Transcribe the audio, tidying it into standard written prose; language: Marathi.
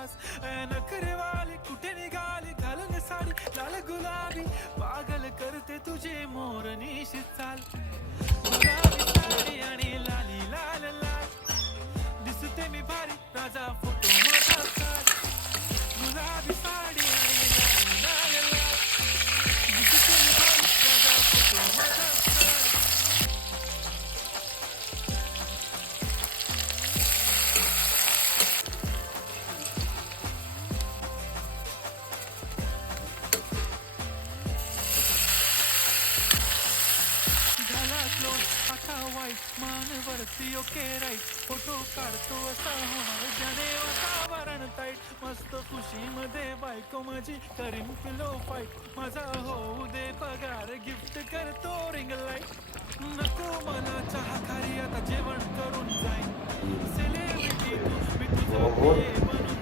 तास नखरेवाली कुठे निघाली घालून साडी लाल गुलाबी पागल करते तुझे मोरनीशी चाल गुलाबी साडी आणि लाली लाल लाल दिसते मी भारी राजा फोटो माझा काढ गुलाबी साडी आणि लाली लाल लाल दिसते मी भारी राजा फोटो माझा काढ आता वाईट मानवरती ओके राईट फोटो काढतो असा होणार ज्याने वातावरण ताईट मस्त खुशीमध्ये बायको माझी करीन पिलो फाईट माझा होऊ दे पगार गिफ्ट करतो रिंग लाईट नको मला चहा खारी आता जेवण करून जाईन सेलिब्रिटी तू मी तुझं बनून